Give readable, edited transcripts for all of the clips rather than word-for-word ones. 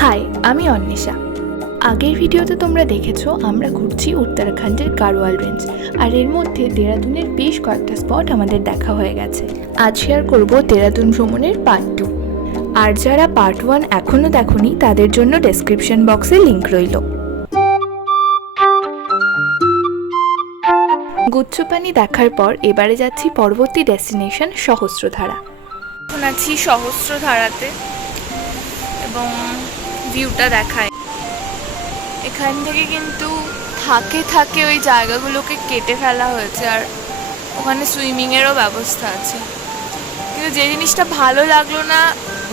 High, আমি অন্বেষা। আগের ভিডিওতে তোমরা দেখেছো আমরা ঘুরছি উত্তরাখণ্ডের গাড়োয়াল রেঞ্জ, আর এর মধ্যে দেরাদুনের বেশ কয়েকটা স্পট আমাদের দেখা হয়ে গেছে। আজ শেয়ার করব দেরাদুন ভ্রমণের পার্ট 2। আর যারা পার্ট 1 এখনও দেখোনি তাদের জন্য ডেসক্রিপশন বক্সে লিংক রইল। গুচ্ছপানি দেখার পর এবারে যাচ্ছি পরবর্তী ডেস্টিনেশন সহস্রধারা। এখন আছি সহস্রধারাতে এবং ভিউটা দেখায়। এখান থেকে কিন্তু থাকে ওই জায়গাগুলোকে কেটে ফেলা হয়েছে, আর ওখানে সুইমিংয়েরও ব্যবস্থা আছে। কিন্তু যে জিনিসটা ভালো লাগলো না,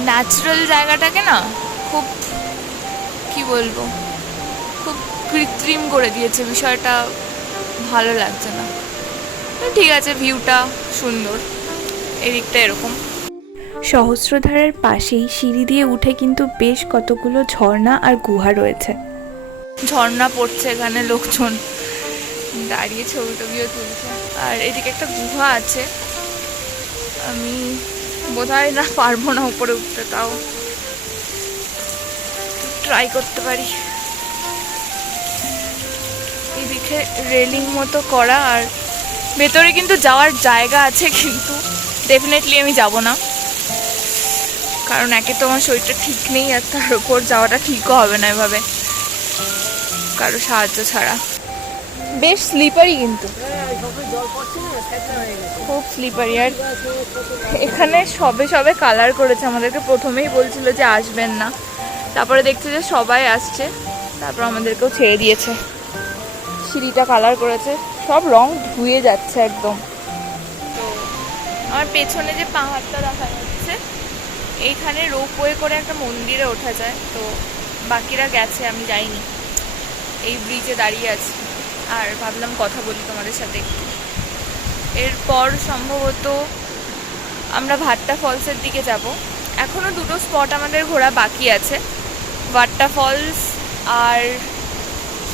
ন্যাচারাল জায়গাটাকে না খুব কি বলবো, খুব কৃত্রিম করে দিয়েছে। বিষয়টা ভালো লাগছে না। ঠিক আছে, ভিউটা সুন্দর, এদিকটা এরকম। সহস্রধারার পাশেই সিঁড়ি দিয়ে উঠে কিন্তু বেশ কতগুলো ঝর্ণা আর গুহা রয়েছে। ঝর্ণা পড়ছে, এখানে লোকজন দাঁড়িয়ে ছবি টবিও তুলছে। আর এদিকে একটা গুহা আছে, আমি বোধহয় না পারবো না উপরে উঠতে, তাও ট্রাই করতে পারি। এদিকে রেলিং মতো করা, আর ভেতরে কিন্তু যাওয়ার জায়গা আছে, কিন্তু ডেফিনেটলি আমি যাব না, কারণ একে তো আমার শরীরটা ঠিক নেই, আর তার উপর যাওয়াটা ঠিকও হবে না এভাবে কারো সাহায্য ছাড়া। বেশ স্লিপারি, কিন্তু খুব স্লিপারি। আর এখানে সবে কালার করেছে, আমাদেরকে প্রথমেই বলছিল যে আসবেন না, তারপরে দেখছি যে সবাই আসছে, তারপর আমাদেরকেও ছেড়ে দিয়েছে। সিঁড়িটা কালার করেছে, সব রং ধুয়ে যাচ্ছে একদম। তো আমার পেছনে যে পাহাড়টা দেখা যাচ্ছে, এইখানে রোপওয়ে করে একটা মন্দিরে ওঠা যায়। তো বাকিরা গেছে, আমি যাইনি, এই ব্রিজে দাঁড়িয়ে আছি আর ভাবলাম কথা বলি তোমাদের সাথে একটু। এরপর সম্ভবত আমরা ভাট্টা ফলসের দিকে যাব। এখনও দুটো স্পট আমাদের ঘোরা বাকি আছে, ভাট্টা ফলস আর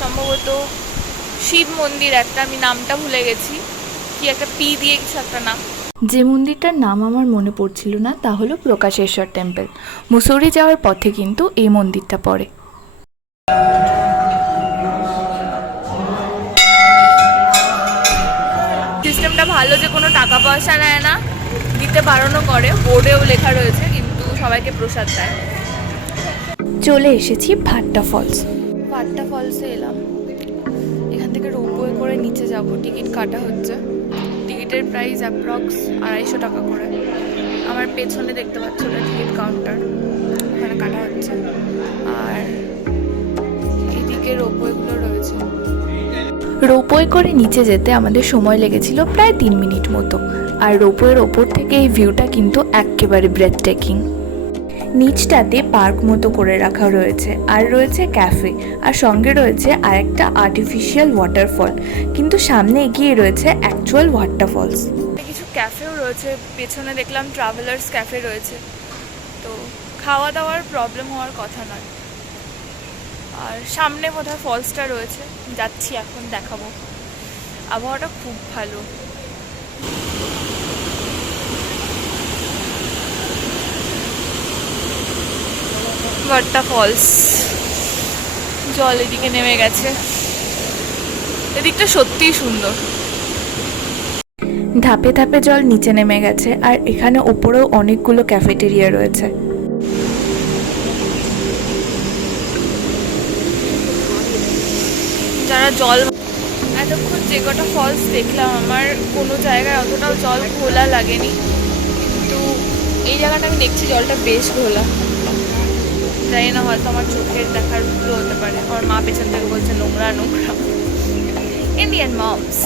সম্ভবত শিব মন্দির একটা, আমি নামটা ভুলে গেছি, কি একটা পি দিয়ে কিছু একটা নাম। যে মন্দিরটার নাম আমার মনে পড়ছিল না তা হলো প্রকাশেশ্বর টেম্পল। মুসৌরি যাওয়ার পথে কিন্তু এই মন্দিরটা পড়ে। সিস্টেমটা ভালো যে কোনো টাকা পয়সা নেয় না, দিতে বারণও করে, বোর্ডেও লেখা রয়েছে, কিন্তু সবাইকে প্রসাদ দেয়। চলে এসেছি ভাট্টা ফলস। ভাট্টা ফলসে এলাম, এখান থেকে রোপওয়ে করে নিচে যাব। টিকিট কাটা হচ্ছে, টিকিটের প্রাইস অ্যাপ্রক্স 250 টাকা করে। আমার পেছনে দেখতে পাচ্ছ ওটা টিকিট কাউন্টার, ওখানে কাটা হচ্ছে। আর এদিকে রোপওয়েগুলো রয়েছে। রোপওয়ে করে নিচে যেতে আমাদের সময় লেগেছিল প্রায় 3 মিনিট মতো, আর রোপওয়ের ওপর থেকে এই ভিউটা কিন্তু একেবারে ব্রেথ টেকিং। নিচটাতে পার্ক মতো করে রাখা রয়েছে, আর রয়েছে ক্যাফে, আর সঙ্গে রয়েছে আরেকটা আর্টিফিশিয়াল ওয়াটারফল, কিন্তু সামনে এগিয়ে রয়েছে অ্যাকচুয়াল ভাট্টা ফলস। কিছু ক্যাফেও রয়েছে, পেছনে দেখলাম ট্রাভেলার্স ক্যাফে রয়েছে, তো খাওয়া দাওয়ার প্রবলেম হওয়ার কথা নয়। আর সামনে বোধহয় ফলসটা রয়েছে, যাচ্ছি এখন, দেখাবো। আবহাওয়াটা খুব ভালো। ভাট্টা ফলস, জল এদিকে নেমে গেছে, এদিকটা সত্যিই সুন্দর। ধাপে ধাপে জল নিচে নেমে গেছে, আর এখানে ওপরেও অনেকগুলো ক্যাফেটেরিয়া রয়েছে। যারা জল, এতক্ষণ যে কটা ফলস দেখলাম আমার কোনো জায়গায় অতটাও জল ঘোলা লাগেনি, কিন্তু এই জায়গাটা আমি দেখছি জলটা বেশ ঘোলা। জানি না, হয়তো আমার চোখের দেখার ভুলও হতে পারে। আমার মা পেছন থেকে বলছে নোংরা নোংরা। Indian moms.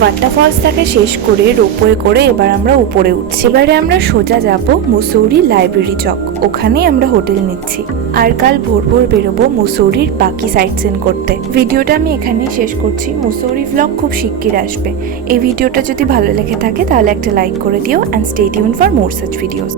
ভাট্টা ফলস থেকে শেষ করে রোপওয়ে করে এবার আমরা উপরে উঠছি। এবারে আমরা সোজা যাব মুসৌরি লাইব্রেরি চক, ওখানেই আমরা হোটেল নিচ্ছি। আর কাল ভোর ভোর বেরোবো মুসৌরির বাকি সাইট সিন করতে। ভিডিওটা আমি এখানেই শেষ করছি। মুসৌরি ভ্লগ খুব শিগগির আসবে। এই ভিডিওটা যদি ভালো লেগে থাকে তাহলে একটা লাইক করে দিও, and stay tune for more such videos.